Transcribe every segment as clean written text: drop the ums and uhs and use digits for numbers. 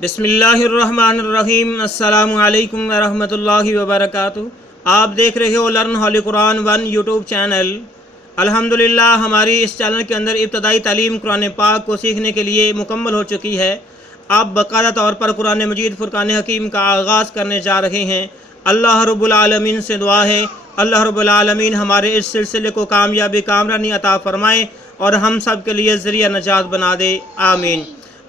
बिस्मिल्लाहिर्रहमानिर्रहीम। अस्सलामु अलैकुम वरहमतुल्लाहि वबरकातुहू। आप देख रहे हो learn Holi Quran 1 YouTube channel. अल्हम्दुलिल्लाह हमारी इस चैनल के अंदर इब्तदाई तालीम कुरान पाक को सीखने के लिए मुकम्मल हो चुकी है। आप बाकायदा तौर पर कुरान मजीद फुरकान हकीम का आगाज़ करने जा रहे हैं। अल्लाह रब्बुल आलमीन से दुआ है अल्लाह रब्बुल आलमीन हमारे इस सिलसिले को कामयाबी कामरानी अता फ़रमाए और हम सब के लिए ज़रिया नजात बना दे, आमीन।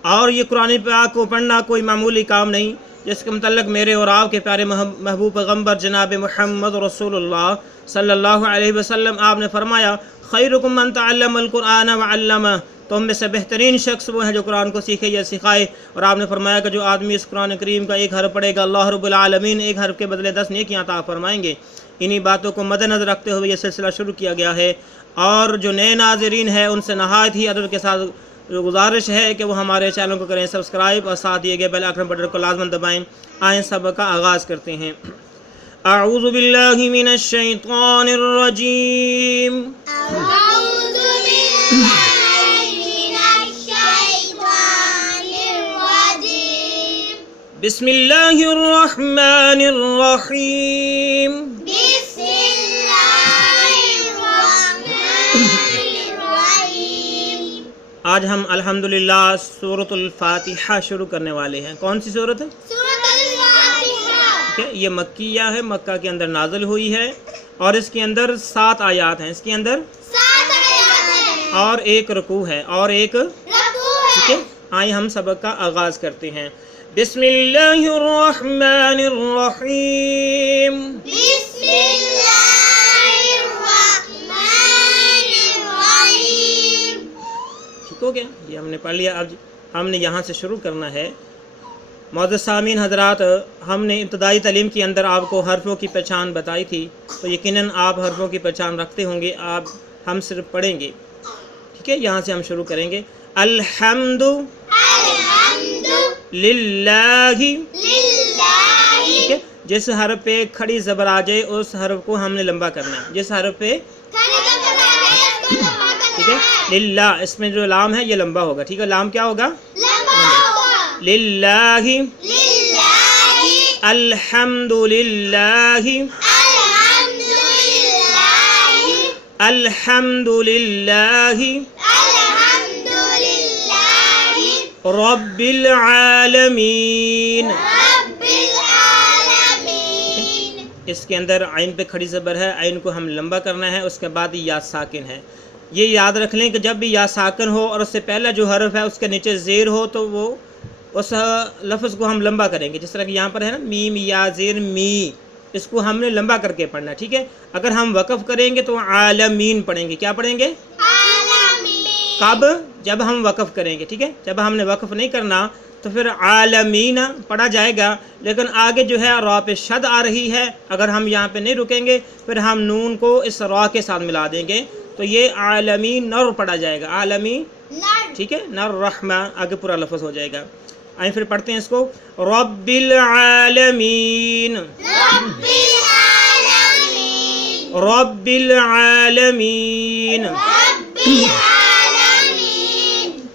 और ये कुरान पाक को पढ़ना कोई मामूली काम नहीं, जिसके मतलब मेरे और आपके प्यारे महबूब पैगम्बर जनाब मुहम्मद रसूलुल्लाह सल्लल्लाहु अलैहि वसल्लम आपने फरमाया, खैरुकुम मन तअल्लमल कुरान व अल्लमा, तो हम में से बेहतरीन शख्स वो है जो कुरान को सीखे या सिखाए। और आपने फरमाया कि जो आदमी इस कुरान करीम का एक हर्फ पढ़ेगा अल्लाह रब्बुल आलमीन एक हर्फ के बदले 10 नेकियां अता फरमाएंगे। इन्हीं बातों को मद्देनज़र रखते हुए यह सिलसिला शुरू किया गया है। और जो नए नाज़रीन हैं उनसे नहायत ही अदब के साथ गुजारिश है कि वो हमारे चैनल को करें सब्सक्राइब और साथ दिए गए बेल आइकन बटन को लाजमन दबाएं। आए सबक का आगाज़ करते हैं। अऊज़ु बिल्लाहि मिनश शैतानिर रजीम। बिस्मिल्लाहिर रहमानिर रहीम। आज हम अल्हम्दुलिल्लाह सूरतुल फातिहा शुरू करने वाले हैं। कौन सी सूरत है? ठीक है, ये मक्किया है, मक्का के अंदर नाज़िल हुई है और इसके अंदर 7 आयात हैं। इसके अंदर 7 आयात हैं और एक रुकू है और एक ठीक है। आइए हम सबक का आगाज़ करते हैं। बिस्मिल्लाहिर रहमानिर रहीम। हो गया, ये हमने पढ़ लिया। अब हमने यहाँ से शुरू करना है। मौजूद सामीन हजरात, हमने इब्तदाई तालीम के अंदर आपको हर्फ़ों की पहचान बताई थी, तो यकीनन आप हर्फ़ों की पहचान रखते होंगे। हम सिर्फ पढ़ेंगे, ठीक है। यहाँ से हम शुरू करेंगे। अल्हम्दु लिल्लाहि, ठीक है। जिस हर्फ पे खड़ी ज़बर आ जाए उस हर्फ को हमने लंबा करना है। जिस हर्फ पे ठीक है, लिल्ला, इसमें जो लाम है ये लंबा होगा, ठीक है। लाम क्या होगा? लिल्लाहि, अल्हम्दुलिल्लाहि, अल्हम्दुलिल्लाहि, रब्बिल आलमीन। इसके अंदर आइन पे खड़ी ज़बर है, आइन को हम लंबा करना है। उसके बाद या साकिन है। ये याद रख लें कि जब भी या साकिन हो और उससे पहला जो हर्फ है उसके नीचे ज़ेर हो तो वो उस लफ्ज़ को हम लंबा करेंगे। जिस तरह कि यहाँ पर है ना, मीम या ज़ेर मी, इसको हमने लंबा करके पढ़ना, ठीक है। अगर हम वक़फ़ करेंगे तो आलमीन पढ़ेंगे। क्या पढ़ेंगे? कब? जब हम वक़फ़ करेंगे, ठीक है। जब हमने वक़फ़ नहीं करना तो फिर आलमीन पढ़ा जाएगा, लेकिन आगे जो है रा पे शद आ रही है। अगर हम यहाँ पे नहीं रुकेंगे फिर हम नून को इस रा के साथ मिला देंगे तो ये आलमीन नर पढ़ा जाएगा। आलमी, ठीक है, नर रहमा आगे पूरा लफ्ज़ हो जाएगा। आइए फिर पढ़ते हैं इसको। रब्बिल आलमीन, रब्बिल आलमीन,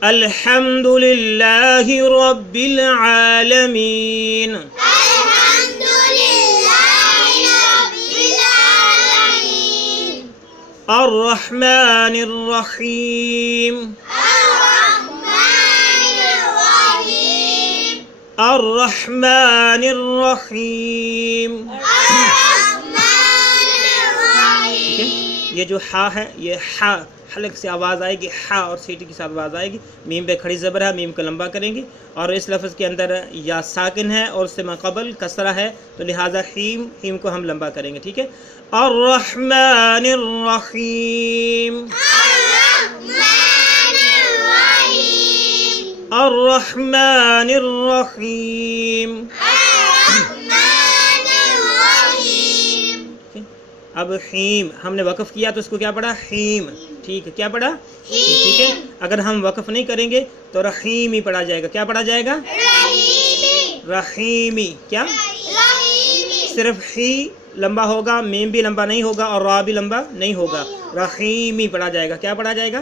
अल्हम्दुलिल्लाहि रब्बिल आलमीन, अर्रहमानिर रहीम, अर्रहमानिर रहीम। ये जो हा है ये हा हल्क से आवाज़ आएगी, हा और सीटी के साथ आवाज़ आएगी। मीम पे खड़ी ज़बर है, मीम को लंबा करेंगे। और इस लफ्ज़ के अंदर या साकिन है और उससे माक़बल कसरा है, तो लिहाजा हीम, हीम को हम लंबा करेंगे, ठीक है। अर्रहमानिर रहीम, अर्रहमानिर रहीम। अब हीम हमने वक़फ़ किया तो इसको क्या पढ़ा? हीम, ठीक है। क्या पढ़ा? ठीक है। अगर हम वक़फ़ नहीं करेंगे तो रहीमी पढ़ा जाएगा। क्या पढ़ा जाएगा? रहीमी। क्या? सिर्फ ही लंबा होगा, मीम भी लंबा नहीं होगा और रा भी लंबा नहीं होगा। रहीमी पढ़ा जाएगा। क्या पढ़ा जाएगा?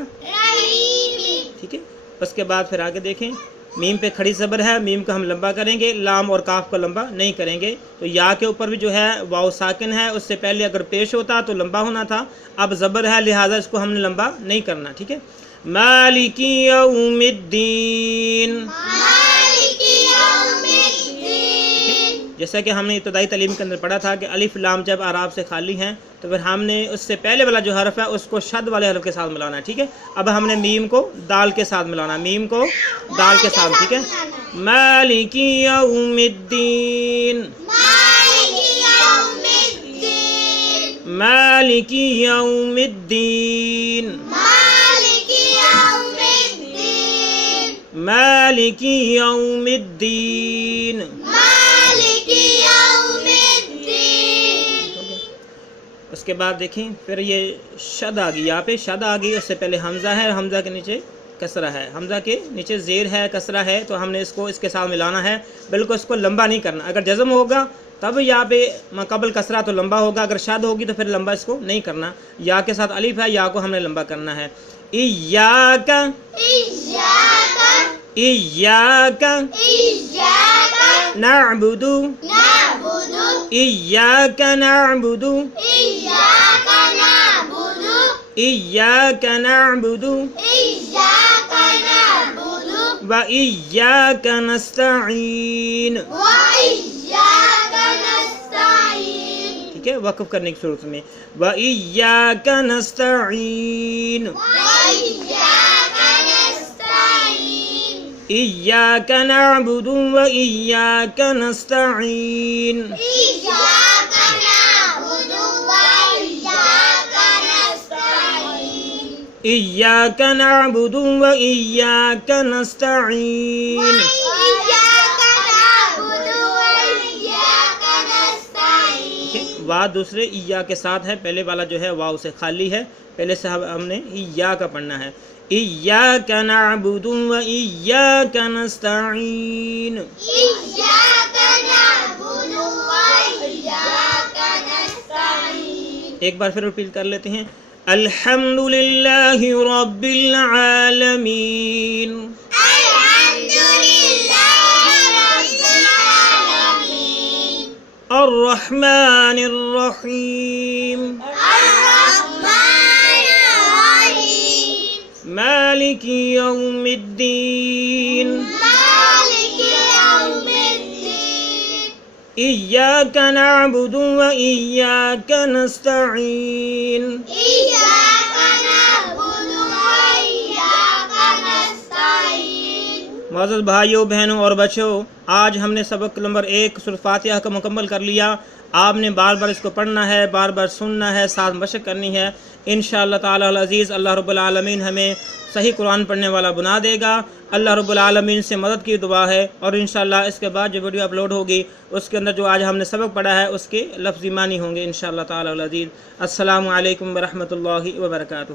ठीक है। उसके बाद फिर आगे देखें, میم پہ کھڑی زبر ہے، میم کو ہم لمبا کریں گے، لام اور کاف کو لمبا نہیں کریں گے۔ تو یا کے اوپر بھی جو ہے واو ساکن ہے، اس سے پہلے اگر پیش ہوتا تو لمبا ہونا تھا، اب زبر ہے لہٰذا اس کو ہم نے لمبا نہیں کرنا، ٹھیک ہے۔ مالک یوم الدین، جیسا کہ ہم نے ابتدائی تعلیم کے اندر پڑھا تھا کہ الف لام جب اعراب سے خالی ہیں تو پھر ہم نے اس سے پہلے والا جو حرف ہے اس کو شد والے حرف کے ساتھ ملانا ہے، ٹھیک ہے۔ اب ہم نے میم کو دال کے ساتھ ملانا، میم کو دال کے ساتھ، ٹھیک ہے۔ مالک یوم الدین، مالک یوم الدین، مالک یوم الدین۔ اس کے بعد دیکھیں پھر یہ شد آ گئی، یہاں پہ شد آ گئی، اس سے پہلے حمزہ ہے، حمزہ کے نیچے کسرہ ہے، حمزہ کے نیچے زیر ہے، کسرہ ہے، تو ہم نے اس کو اس کے ساتھ ملانا ہے، بالکل اس کو لمبا نہیں کرنا۔ اگر جزم ہوگا تب یہاں پہ مقابل کسرہ تو لمبا ہوگا، اگر شد ہوگی تو پھر لمبا اس کو نہیں کرنا۔ یا کے ساتھ الف ہے، یا کو ہم نے لمبا کرنا ہے۔ ایاک، ایاک نعبد، ایاک نعبد، ایاک نعبد و ایاک نستعین، ٹھیک ہے، وقف کرنے کی صورت میں و ایاک نستعین، ایاک نعبد و ایاک نستعین، ایاک نعبد و ایاک نستعین۔ وا دوسرے ایا کے ساتھ ہے، پہلے والا جو ہے واو سے خالی ہے، پہلے سے ہم نے ایا کا پڑھنا ہے۔ ایاک نعبد و ایاک نستعین، ایک بار پھر ریپیٹ کر لیتے ہیں۔ الحمد للہ رب العالمین، الرحمن الرحیم، مالک یوم الدین، ایاک نعبد و ایاک نستعین۔ معزز بھائیوں، بہنوں اور بچوں، آج ہم نے سبق نمبر 1 سورۃ فاتحہ کا مکمل کر لیا۔ آپ نے بار بار اس کو پڑھنا ہے، بار بار سننا ہے، ساتھ مشق کرنی ہے۔ انشاءاللہ تعالی العزیز اللہ رب العالمین ہمیں صحیح قرآن پڑھنے والا بنا دے گا۔ اللہ رب العالمین سے مدد کی دعا ہے، اور انشاءاللہ اس کے بعد جو ویڈیو اپلوڈ ہوگی اس کے اندر جو آج ہم نے سبق پڑھا ہے اس کے لفظی معنی ہوں گے انشاءاللہ تعالی العزیز۔ السلام علیکم ورحمۃ اللہ وبرکاتہ۔